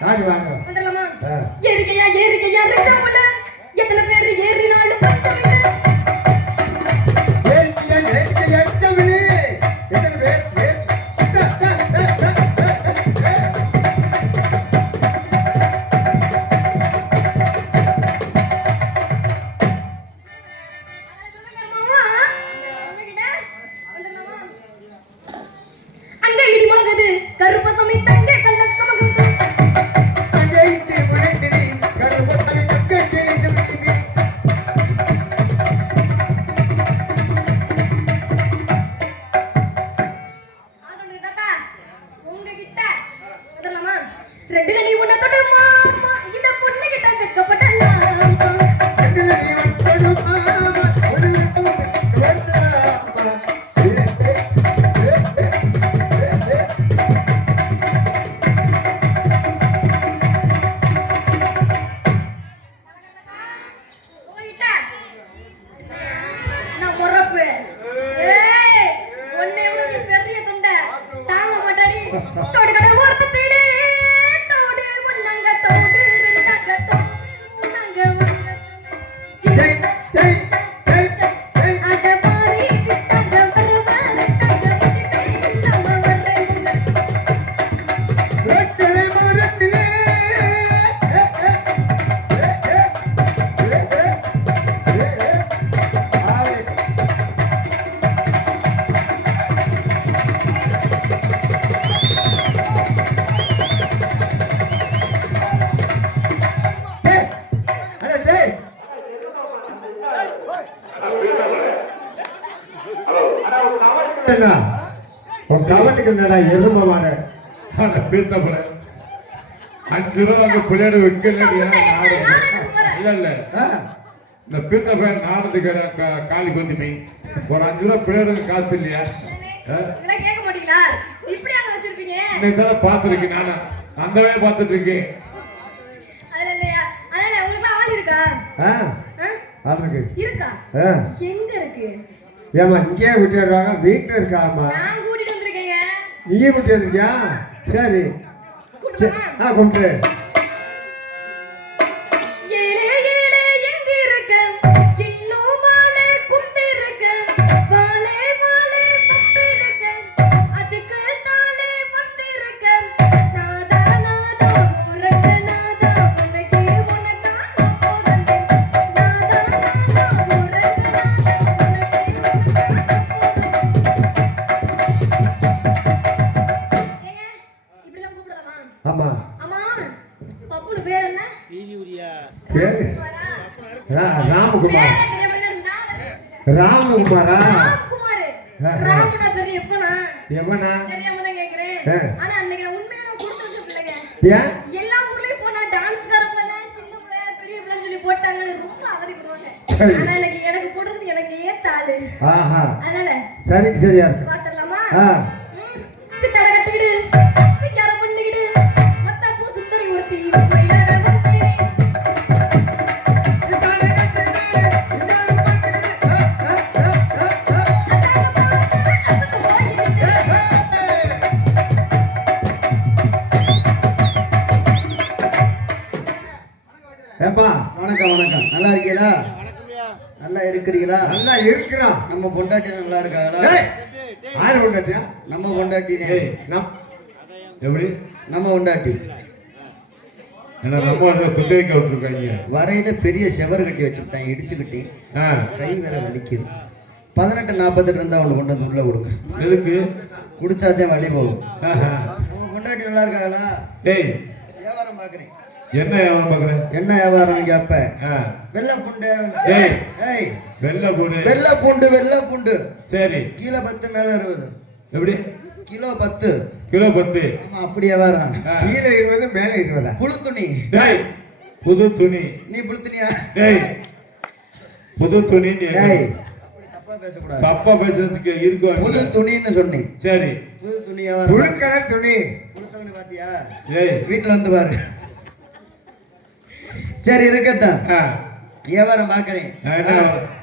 காடி வாங்க. வந்துடலாமா? ஏறிக்கையா ஏறிக்கையா ரச்சாமல என்ன உன் கவனுக்கு என்னடா எருமமான பீத்தப்பட அஞ்சு ரூபா அந்த பிள்ளையோட வைக்கலையா இல்லை? இல்லை இந்த பீத்தப்பட நாடத்துக்கு காலி கொத்திமை ஒரு அஞ்சு ரூபா பிள்ளையோட காசு இல்லையா? கேட்க மாட்டீங்களா? பார்த்துருக்கேன் நானும் அந்த வேலை பார்த்துட்டு இருக்கேன். இருக்கா? ஏமா இங்கே விட்டுறாங்க வீட்டில் இருக்காமா நீயே கூட்டிட்டு வந்திருக்கியா? சரி. ஆ கும்பிட்டு ராமகுமார். ராமகுமாரா? எவனா. ஆனா அன்னைக்கு நான் உண்மையா கொடுத்து வச்ச பிள்ளைங்க. ஏன்? எல்லா ஊர்லயும் போனா டான்ஸ் காரப்பல சின்ன பிள்ளை பெரிய பிள்ளைன்னு சொல்லி போட்டாங்கன்னு ரொம்ப அவதிப்படுவாங்க. சரி. ஆனா எனக்கு எனக்கு கொடுக்குறது எனக்கு ஏத்த ஆளு. ஆஹா. அதனால சரிக்கு சரியா இருக்கு. பாத்திரலாமா ஆ. சித்தாட கட்டிக்கிடு. சிக்கார எப்படி? நம்ம விட்டுருக்காங்க. வரையில பெரிய செவர் கட்டி வச்சுட்டான் இடிச்சுக்கிட்டி. கை வேற வலிக்குது. பதினெட்டு நாற்பத்தெட்டு இருந்தா ஒன்று கொண்டு வந்து உள்ள கொடுங்க. எதுக்கு? குடிச்சாதான் வலி போகும். பொண்டாட்டி நல்லா இருக்காங்களா? டேய். வியாபாரம் பார்க்குறேன். என்ன வியாபாரம் பார்க்குறேன்? என்ன வியாபாரம் கேப்ப? வெள்ளை பூண்டு. ஏய். ஏய். வெள்ளை பூடு வெள்ளை பூண்டு வெள்ளை பூண்டு. சரி. கீழே பத்து மேல இருபது. எப்படி? கிலோ பத்து. கிலோ பத்து. ஆமா அப்படி வியாபாரம் ஆ. கீழே இருபது மேல இருபதா புழு துணி. டேய். புது துணி. நீ புளுத்துனியா டேய். புது துணி டேய். அப்படி தப்பா பேசுறதுக்கு இருக்கும் புது துணின்னு சொன்னேன். சரி. புது துணி வியாபாரம் புழுக்கலர் துணி. புழுத்தவனு பாத்தியா? ஏய் வீட்டுல வந்து பாரு. சரி இருக்கட்டும். வியாபாரம் பாக்குறேன்?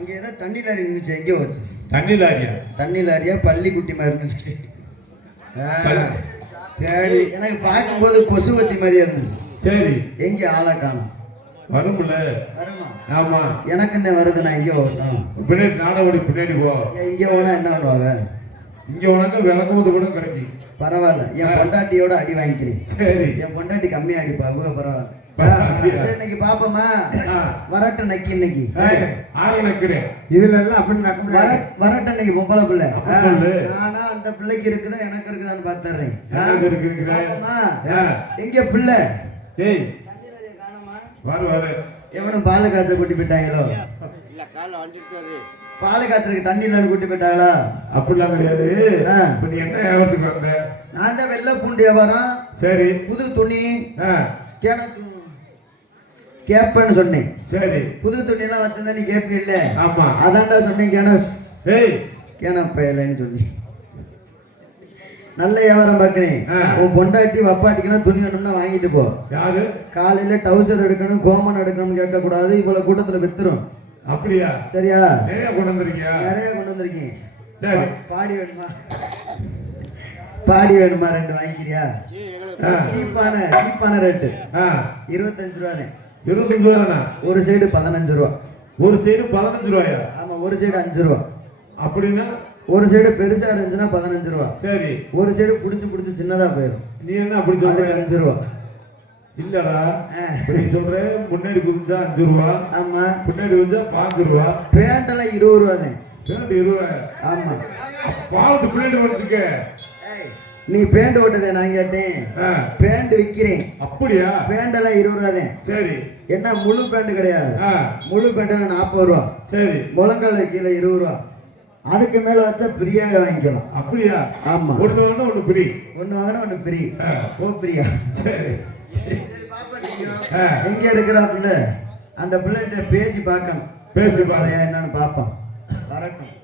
இங்க ஏதோ தண்ணி லாரி நின்னுச்சு. எங்கே வச்சு தண்ணி லாரியா? தண்ணி லாரியா? பள்ளி குட்டி மாதிரி ஆ, சரி. எனக்கு பார்க்கும்போது கொசுவத்தி மாதிரியே இருந்துச்சு. சரி. எங்க ஆளை காணும்? வரும்ல. வருமா? ஆமா. எனக்கு இந்த வருது நான் இங்கே போகட்டும் பின்னாடி நாடோடி பின்னாடி போ. இங்கே போனா என்ன பண்ணுவாங்க? இங்க உனக்கு விளக்கும்போது கூட கிடைக்கும். பரவாயில்ல. என் பொண்டாட்டியோட அடி வாங்கிக்கிறேன். சரி. என் பொண்டாட்டி கம்மியா அடிப்பா அவங்க பரவாயில்ல? சரி இன்னைக்கு பாப்போமா. வரட்டு நக்கி இன்னைக்கு. ஏய், ஆள் நிக்கிறேன். இதுல எல்லாம் அப்படி முடியாது வரட்டு இன்னைக்கு பொம்பளை பிள்ளை. நானா அந்த பிள்ளைக்கு இருக்குதா எனக்கு இருக்குதான்னு பாத்துறேன். எங்க பிள்ளை? ஏய்? வரு வரு. எவனும் பால் காய்ச்ச கூட்டி போயிட்டாங்களோ? பால் காய்ச்சலுக்கு தண்ணி இல்லைன்னு கூட்டி போயிட்டாங்களா? அப்படிலாம் கிடையாது. இப்ப நீ என்ன வியாபாரத்துக்கு வந்த? நான் தான் வெள்ளை பூண்டு வியாபாரம். சரி. புது துணி. கேனாச்சு கேப்பேன்னு சொன்னேன். சரி. புது துணி எல்லாம் வச்சிருந்தா நீ கேப்பி இல்ல ஆமா. அதான்டா சொன்னேன் கேனா ஏய். கேனப்ப இல்லைன்னு சொல்லி நல்ல வியாபாரம் பார்க்கிறேன். உன் பொண்டாட்டி வப்பாட்டிக்கணும் துணி வேணும்னா வாங்கிட்டு போ. யாரு? காலையில டவுசர் எடுக்கணும் கோமன் எடுக்கணும்னு கேட்க கூடாது இவ்வளவு கூட்டத்துல வித்துரும். அப்படியா? சரியா? நிறைய கொண்டு வந்திருக்கியா? நிறைய கொண்டு வந்திருக்கீங்க சரி. பாடி வேணுமா? பாடி வேணுமா? ரெண்டு வாங்கிக்கிறியா. சீப்பான சீப்பான ரேட்டு இருபத்தஞ்சு ரூபா தான் இருபத்தஞ்சு ரூபா ஒரு சைடு பதினஞ்சு ரூபா. ஒரு சைடு பதினஞ்சு ரூபாயா? ஆமா ஒரு சைடு அஞ்சு ரூபா. அப்படின்னா? ஒரு சைடு பெருசா இருந்துச்சுன்னா பதினஞ்சு ரூபா. சரி. ஒரு சைடு புடிச்சு புடிச்சு சின்னதா போயிடும். நீ என்ன அப்படி அஞ்சு ரூபா. இல்லடா. நீ சொல்ற முன்னாடி குதிச்சா அஞ்சு ரூபா ஆமா. பின்னாடி குதிச்சா பாஞ்சு ரூபா. பேண்ட் எல்லாம் இருபது ரூபா தான்? பின்னாடி இருபது ரூபாயா? ஆமா. பாலத்து பின்னாடி வந்துச்சுக்க. ஏய், நீ பேண்ட் ஓட்டுதே நான் கேட்டேன். பேண்ட் விக்கிறேன். அப்படியா? பேண்ட் எல்லாம் இருபது ரூபா தான்? சரி. என்ன முழு பேண்ட் கிடையாது. முழு பேண்ட் நாற்பது ரூபா. சரி. முழங்கால கீழே இருபது ரூபா. அதுக்கு மேல வச்சா பிரியாவே வாங்கிக்கலாம். அப்படியா? ஆமா. ஒண்ணு ஒண்ணு ஒண்ணு புரி ஒண்ணு வாங்கினா ஒண்ணு பிரி ஓ பிரியா சரி. எங்க இருக்கிறா பிள்ளை? அந்த பிள்ளைகிட்ட பேசி பார்க்கணும். பேசி. பிள்ளையா என்னன்னு பார்ப்போம். வரட்டும்.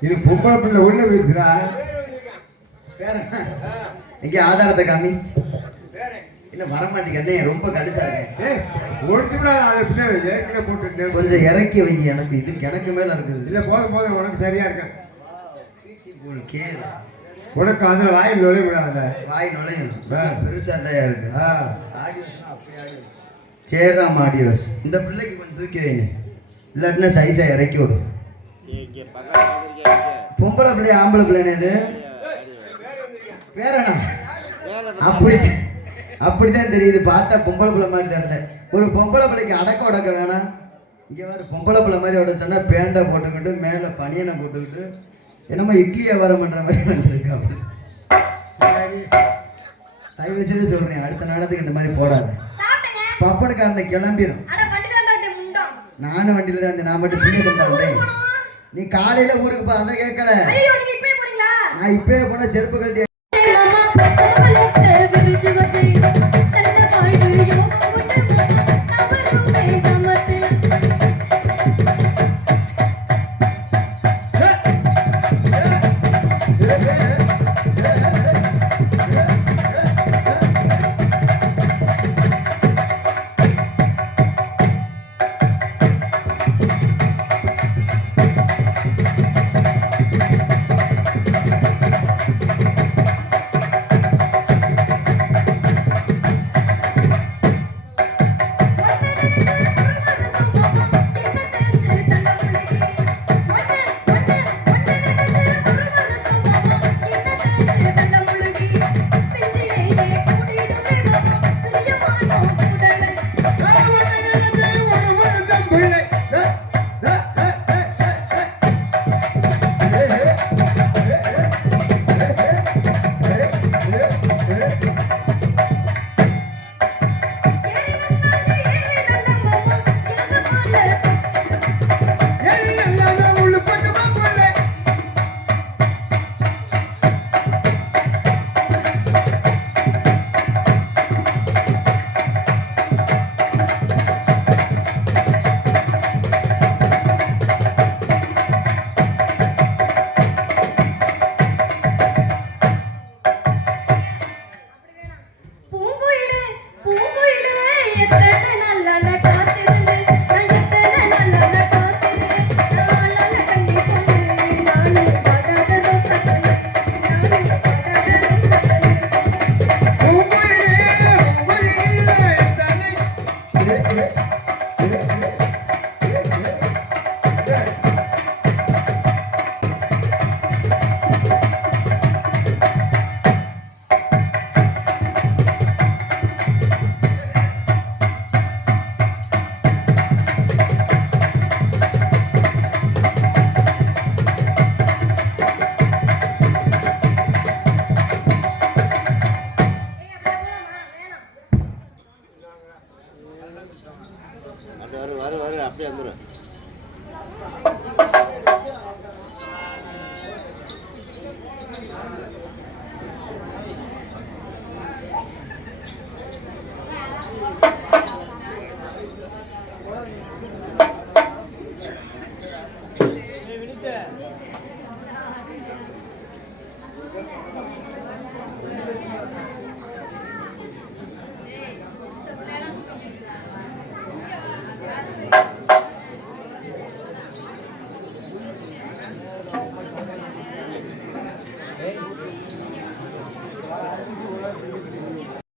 இது பொம்பளை பிள்ளை உள்ள பேசுறா. எங்க ஆதாரத்தை காமி. என்ன வரமாட்டேங்க அண்ணே ரொம்ப கடுசா இருக்கேன் ஏய் ஓடிச்சு விட ஏற்கனவே போட்டு கொஞ்சம் இறக்கி வை எனக்கு இது எனக்கு மேல இருக்குது இல்ல போதும் போதும் உனக்கு சரியா இருக்கேன் உனக்கு அதுல வாயில் நுழைய விடாத வாய் நுழையும் பெருசா தான் இருக்கு சேராம் ஆடியோஸ் இந்த பிள்ளைக்கு கொஞ்சம் தூக்கி வைங்க இல்லாட்டினா சைஸா இறக்கி விடு பொம்பளை பிள்ளை ஆம்பளை பிள்ளைன்னு இது பேரணா அப்படி அப்படிதான் தெரியுது. பார்த்தா பொம்பளை பிள்ளை மாதிரி தெரியல ஒரு பொம்பளை பிள்ளைக்கு அடக்க உடக்க வேணாம். இங்க வேற பொம்பளை பிள்ளை மாதிரி உடச்சோன்னா பேண்டை போட்டுக்கிட்டு மேலே பனியனை போட்டுக்கிட்டு என்னமோ இட்லி வியாபாரம் பண்ற மாதிரி வந்திருக்கு அப்படி சரி. தயவு செய்து சொல்றேன் அடுத்த நாடத்துக்கு இந்த மாதிரி போடாது. பப்பனுக்காரனை கிளம்பிடும் நானும் வண்டியில தான் இருந்தேன் நான் மட்டும் பிள்ளை தான் வந்தேன். நீ காலையில ஊருக்கு போ அதை கேட்கல. நான் இப்பயே போன செருப்பு கட்டி